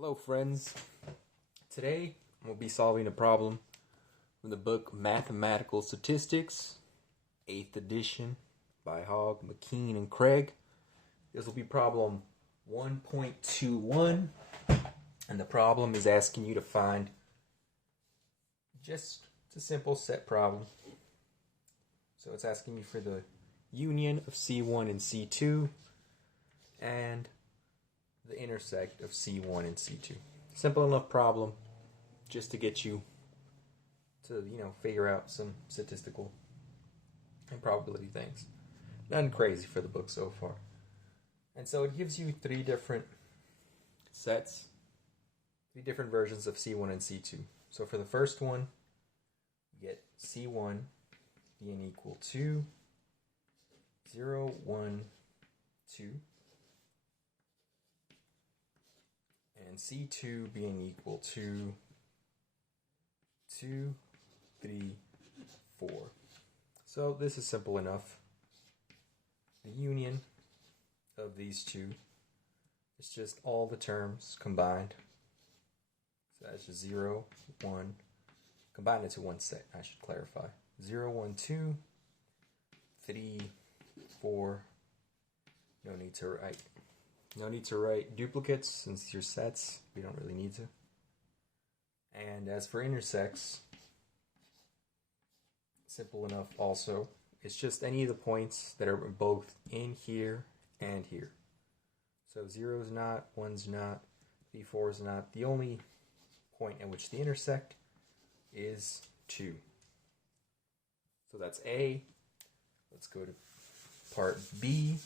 Hello friends, today we'll be solving a problem from the book Mathematical Statistics, 8th edition by Hogg, McKean, and Craig. This will be problem 1.21, and the problem is asking you to find just a simple set problem. So it's asking you for the union of C1 and C2 and the intersect of C1 and C2. Simple enough problem just to get you to, figure out some statistical and probability things. Nothing crazy for the book so far. And so it gives you three different sets, three different versions of C1 and C2. So for the first one, you get C1 being equal to 0, 1, 2. And C2 being equal to 2, 3, 4. So this is simple enough. The union of these two is just all the terms combined. So that's just 0, 1, combine it to one set, I should clarify. 0, 1, 2, 3, 4, no need to write duplicates since they're sets. We don't really need to. And as for intersects, simple enough also. It's just any of the points that are both in here and here. So 0 is not, 1's not, 3, 4 is not. The only point at which they intersect is 2. So that's A. Let's go to part B.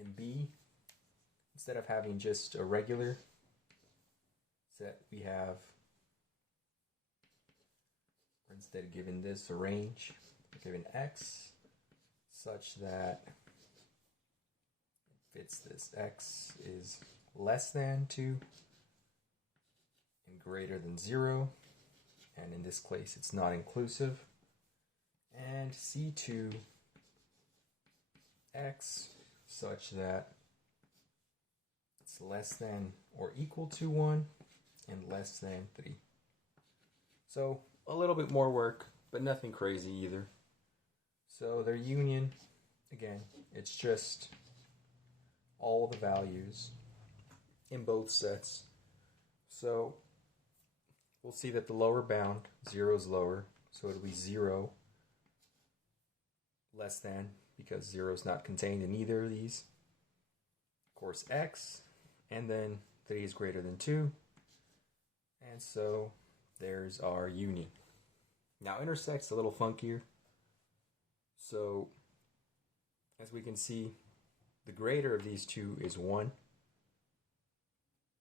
In B, instead of having just a regular set, we have, instead of giving this a range, we're given x such that it fits this. X is less than 2 and greater than 0, and in this case it's not inclusive. And C2 x such that it's less than or equal to 1 and less than 3. So a little bit more work, but nothing crazy either. So their union, again, it's just all the values in both sets. So we'll see that the lower bound, 0 is lower, so it'll be 0 less than, because 0 is not contained in either of these. Of course, x, and then 3 is greater than 2. And so there's our union. Now intersect's a little funkier. So as we can see, the greater of these two is 1.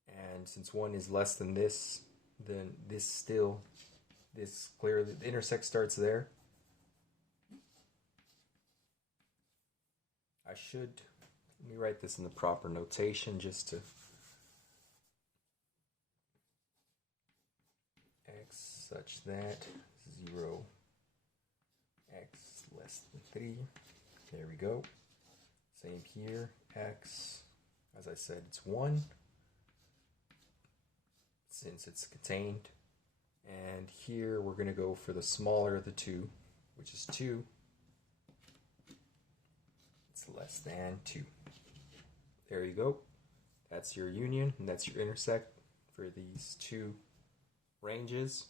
And since 1 is less than this, then this clearly, the intersect starts there. Let me write this in the proper notation just to x such that 0, x less than 3. There we go. Same here, x, as I said, it's 1 since it's contained. And here we're going to go for the smaller of the two, which is 2. Less than 2. There you go. That's your union, and that's your intersect for these two ranges.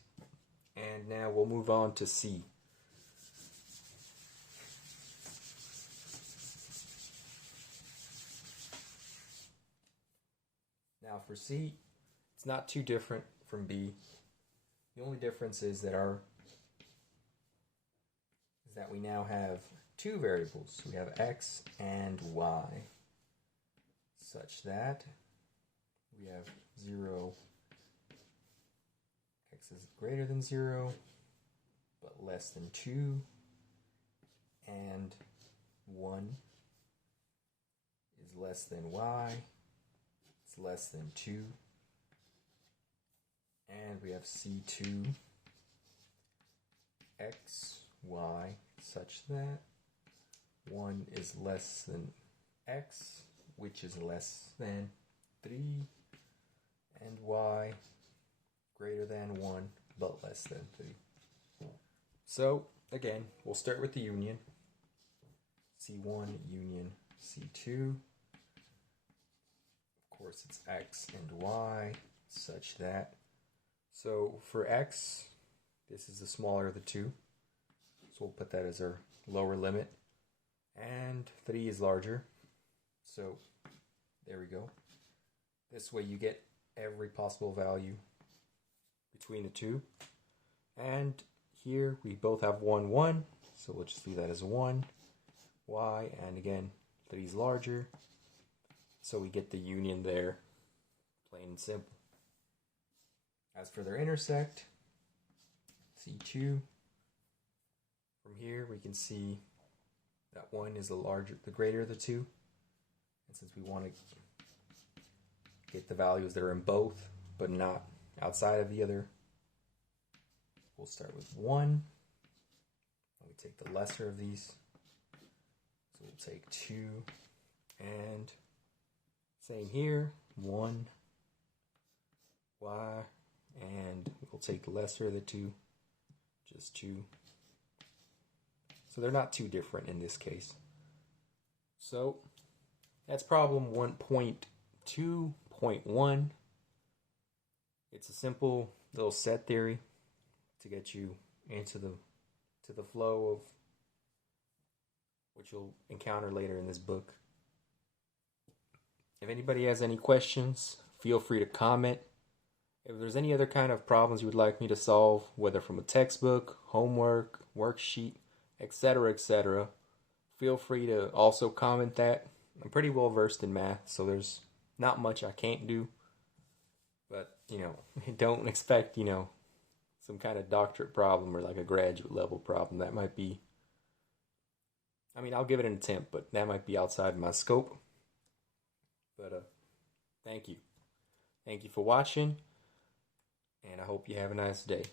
And now we'll move on to C. Now for C, it's not too different from B. The only difference is that we now have two variables. We have x and y, such that we have 0, x is greater than 0, but less than 2, and 1 is less than y, it's less than 2, and we have C2 x, y, such that 1 is less than x, which is less than 3, and y greater than 1, but less than 3. So, again, we'll start with the union. C1 union C2. Of course, it's x and y, such that. So, for x, this is the smaller of the two. So we'll put that as our lower limit. And 3 is larger. So, there we go. This way you get every possible value between the two. And here we both have 1, 1. So we'll just leave that as 1. Y, and again, 3 is larger. So we get the union there, plain and simple. As for their intersect, C2, from here we can see that 1 is the greater of the two. And since we want to get the values that are in both, but not outside of the other, we'll start with 1. And we take the lesser of these. So we'll take 2. And same here, 1. Y. And we'll take the lesser of the two, just 2. So they're not too different in this case. So that's problem 1.2.1. It's a simple little set theory to get you into the flow of what you'll encounter later in this book. If anybody has any questions, feel free to comment. If there's any other kind of problems you would like me to solve, whether from a textbook, homework, worksheet, etc., feel free to also comment that. I'm pretty well versed in math, so there's not much I can't do. But, don't expect, some kind of doctorate problem or like a graduate level problem. That might be, I'll give it an attempt, but that might be outside my scope. But thank you. Thank you for watching, and I hope you have a nice day.